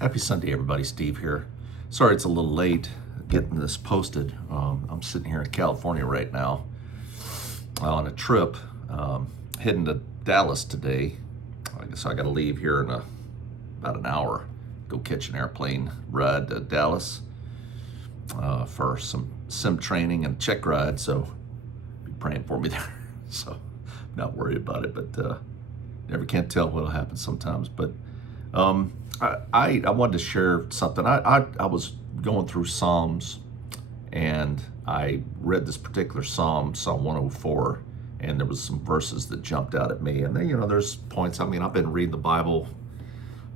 Happy Sunday, everybody. Steve here. Sorry it's a little late getting this posted. I'm sitting here in California right now on a trip, heading to Dallas today. I guess I got to leave here in about an hour, go catch an airplane ride to Dallas for some sim training and check ride. So be praying for me there. So not worried about it, but never can't tell what'll happen sometimes. But I wanted to share something. I was going through Psalms, and I read this particular Psalm 104, and there was some verses that jumped out at me. And then, there's points. I mean, I've been reading the Bible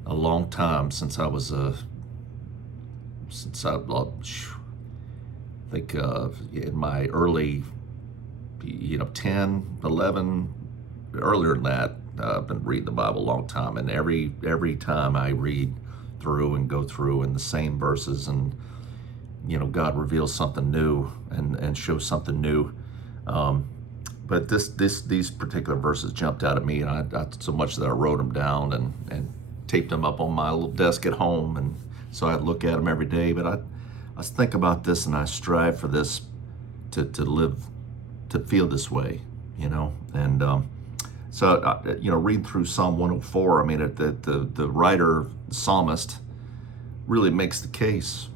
a long time since I was think in my early, 10, 11, earlier than that. I've been reading the Bible a long time, and every time I read through and go through in the same verses, and God reveals something new and shows something new. But these particular verses jumped out at me, and I so much that I wrote them down and taped them up on my little desk at home, and so I look at them every day. But I think about this, and I strive for this to live, to feel this way, and. So, reading through Psalm 104, I mean, the writer, the psalmist, really makes the case,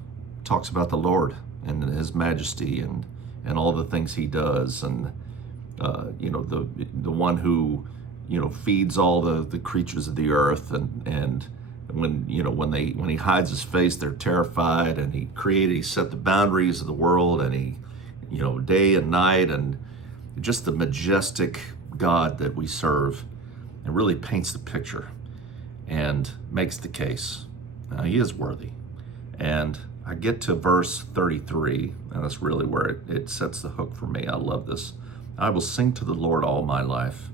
talks about the Lord and His majesty and all the things He does, and the one who feeds all the creatures of the earth, and when He hides His face, they're terrified, and He set the boundaries of the world, and He day and night, and just the majestic God that we serve, and really paints the picture and makes the case. He is worthy. And I get to verse 33, and that's really where it sets the hook for me. I love this. I will sing to the Lord all my life.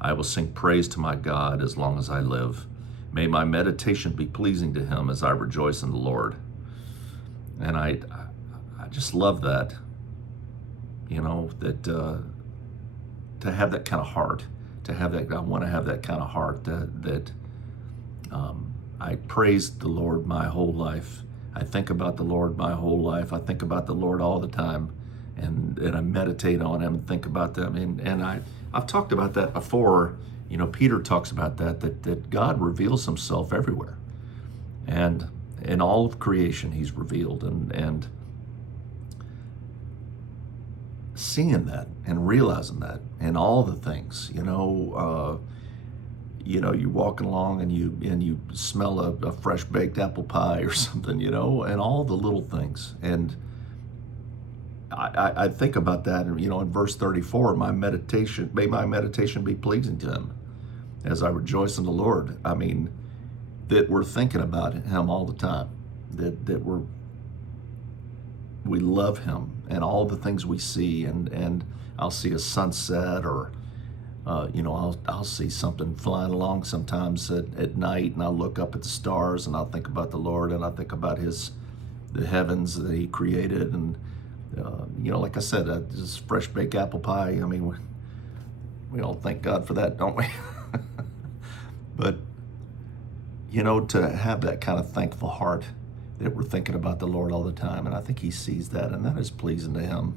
I will sing praise to my God as long as I live. May my meditation be pleasing to Him as I rejoice in the Lord. And I just love that, that to have that kind of heart, I want to have that kind of heart that I praise the Lord my whole life. I think about the Lord my whole life. I think about the Lord all the time, and I meditate on Him and think about them. And I've talked about that before. Peter talks about that God reveals Himself everywhere, and in all of creation He's revealed, and seeing that and realizing that in all the things, you're walking along and you smell a fresh baked apple pie or something, and all the little things. And I think about that, and in verse 34, may my meditation be pleasing to Him as I rejoice in the Lord. I mean, that we're thinking about Him all the time, that we love Him and all the things we see, and I'll see a sunset, or I'll see something flying along sometimes at night, and I'll look up at the stars, and I'll think about the Lord, and I'll think about the heavens that He created, and like I said, this fresh baked apple pie. I mean, we all thank God for that, don't we? But to have that kind of thankful heart, that we're thinking about the Lord all the time, and I think He sees that, and that is pleasing to Him.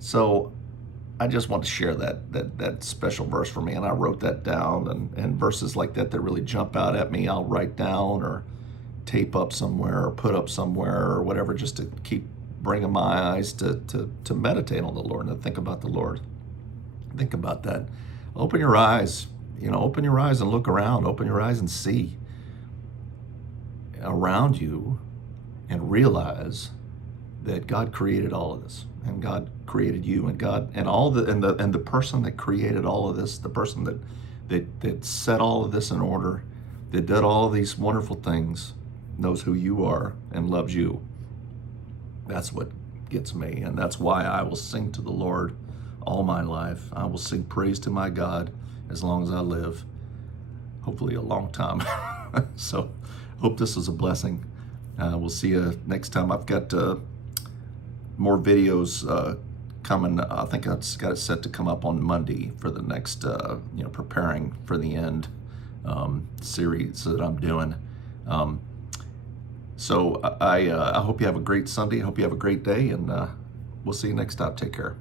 So I just want to share that special verse for me, and I wrote that down, and verses like that really jump out at me, I'll write down or tape up somewhere or put up somewhere or whatever, just to keep bringing my eyes to meditate on the Lord and to think about the Lord. Think about that. Open your eyes, open your eyes and look around. Open your eyes and see around you, and realize that God created all of this, and God created you, and God and the person that created all of this, the person that set all of this in order, that did all of these wonderful things, knows who you are and loves you. That's what gets me, and that's why I will sing to the Lord all my life. I will sing praise to my God as long as I live. Hopefully a long time. So hope this was a blessing. We'll see you next time. I've got more videos coming. I think I've got it set to come up on Monday for the next, preparing for the end series that I'm doing. Um, so I hope you have a great Sunday. I hope you have a great day, and we'll see you next time. Take care.